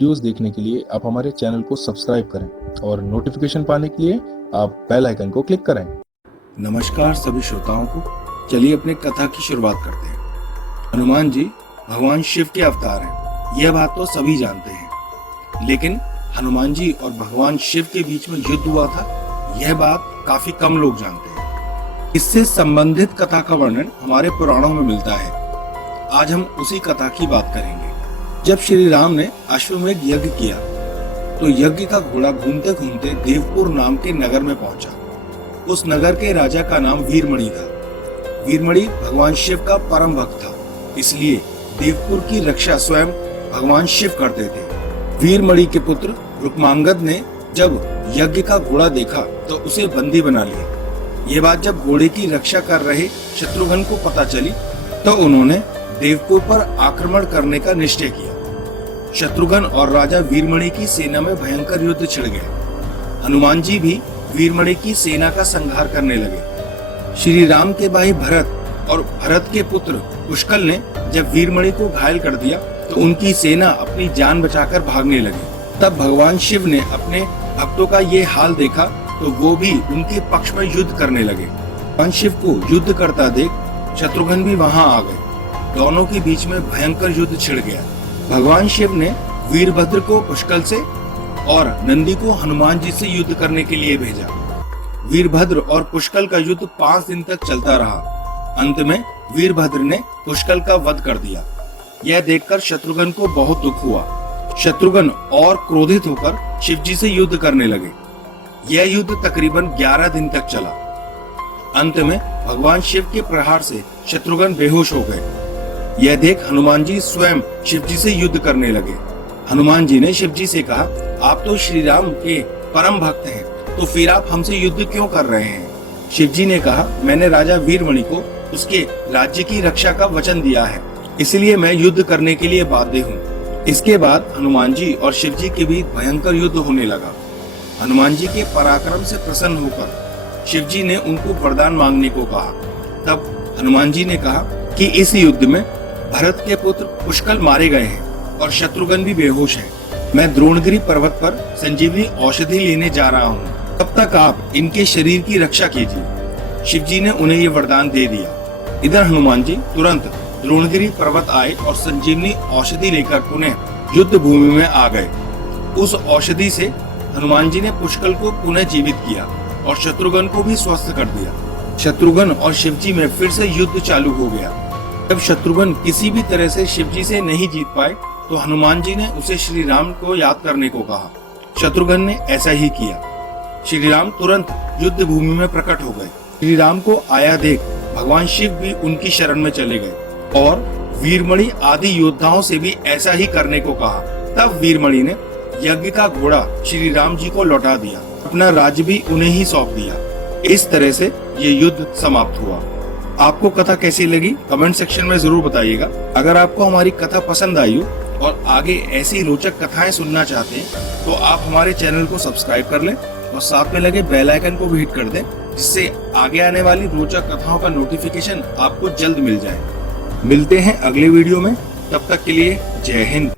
Videos देखने के लिए आप हमारे चैनल को सब्सक्राइब करें और नोटिफिकेशन पाने के लिए आप बेल आइकन को क्लिक करें। नमस्कार सभी श्रोताओं को। चलिए अपनी कथा की शुरुआत करते हैं। हनुमान जी भगवान शिव के अवतार हैं, यह बात तो सभी जानते हैं, लेकिन हनुमान जी और भगवान शिव के बीच में युद्ध हुआ था, यह बात काफी कम लोग जानते हैं। इससे संबंधित कथा का वर्णन हमारे पुराणों में मिलता है। आज हम उसी कथा की बात करेंगे। जब श्री राम ने अश्वमेध यज्ञ किया तो यज्ञ का घोड़ा घूमते घूमते देवपुर नाम के नगर में पहुंचा। उस नगर के राजा का नाम वीरमणि था। वीरमणि भगवान शिव का परम भक्त था, इसलिए देवपुर की रक्षा स्वयं भगवान शिव करते थे। वीरमणि के पुत्र रुक्मांगद ने जब यज्ञ का घोड़ा देखा तो उसे बंदी बना लिया। ये बात जब घोड़े की रक्षा कर रहे शत्रुघ्न को पता चली तो उन्होंने देवपुर पर आक्रमण करने का निश्चय किया। शत्रुघ्न और राजा वीरमणि की सेना में भयंकर युद्ध छिड़ गया। हनुमान जी भी वीरमणि की सेना का संहार करने लगे। श्री राम के भाई भरत और भरत के पुत्र पुष्कल ने जब वीरमणि को घायल कर दिया तो उनकी सेना अपनी जान बचाकर भागने लगी। तब भगवान शिव ने अपने भक्तों का ये हाल देखा तो वो भी उनके पक्ष में युद्ध करने लगे। भगवान शिव को युद्ध करता देख शत्रुघ्न भी वहां आ गए। दोनों के बीच में भयंकर युद्ध छिड़ गया। भगवान शिव ने वीरभद्र को पुष्कल से और नंदी को हनुमान जी से युद्ध करने के लिए भेजा। वीरभद्र और पुष्कल का युद्ध 5 दिन तक चलता रहा। अंत में वीरभद्र ने पुष्कल का वध कर दिया। यह देखकर शत्रुघ्न को बहुत दुख हुआ। शत्रुघ्न और क्रोधित होकर शिव जी से युद्ध करने लगे। यह युद्ध तकरीबन 11 दिन तक चला। अंत में भगवान शिव के प्रहार से शत्रुघ्न बेहोश हो गए। यह देख हनुमान जी स्वयं शिव जी से युद्ध करने लगे। हनुमान जी ने शिव जी से कहा, आप तो श्री राम के परम भक्त हैं, तो फिर आप हमसे युद्ध क्यों कर रहे हैं? शिव जी ने कहा, मैंने राजा वीरमणि को उसके राज्य की रक्षा का वचन दिया है, इसलिए मैं युद्ध करने के लिए बाध्य हूँ। इसके बाद हनुमान जी और शिव जी के बीच भयंकर युद्ध होने लगा। हनुमान जी के पराक्रम से प्रसन्न होकर शिव जी ने उनको वरदान मांगने को कहा। तब हनुमान जी ने कहा कि इस युद्ध में भरत के पुत्र पुष्कल मारे गए हैं और शत्रुघ्न भी बेहोश है। मैं द्रोणगिरी पर्वत पर संजीवनी औषधि लेने जा रहा हूँ, तब तक आप इनके शरीर की रक्षा कीजिए। शिव जी ने उन्हें ये वरदान दे दिया। इधर हनुमान जी तुरंत द्रोणगिरी पर्वत आए और संजीवनी औषधि लेकर पुनः युद्ध भूमि में आ गए। उस औषधि से हनुमान जी ने पुष्कल को पुनः जीवित किया और शत्रुघ्न को भी स्वस्थ कर दिया। शत्रुघ्न और शिव जी में फिर से युद्ध चालू हो गया। जब शत्रुघ्न किसी भी तरह से शिव जी से नहीं जीत पाए तो हनुमान जी ने उसे श्री राम को याद करने को कहा। शत्रुघ्न ने ऐसा ही किया। श्री राम तुरंत युद्ध भूमि में प्रकट हो गए। श्री राम को आया देख भगवान शिव भी उनकी शरण में चले गए और वीरमणि आदि योद्धाओं से भी ऐसा ही करने को कहा। तब वीरमणि ने यज्ञ का घोड़ा श्री राम जी को लौटा दिया, अपना राज्य भी उन्हें ही सौंप दिया। इस तरह से ये युद्ध समाप्त हुआ। आपको कथा कैसी लगी कमेंट सेक्शन में जरूर बताइएगा। अगर आपको हमारी कथा पसंद आई हो और आगे ऐसी रोचक कथाएं सुनना चाहते हैं तो आप हमारे चैनल को सब्सक्राइब कर लें और साथ में लगे बेल आइकन को भी हिट कर दें, जिससे आगे आने वाली रोचक कथाओं का नोटिफिकेशन आपको जल्द मिल जाए। मिलते हैं अगले वीडियो में, तब तक के लिए जय हिंद।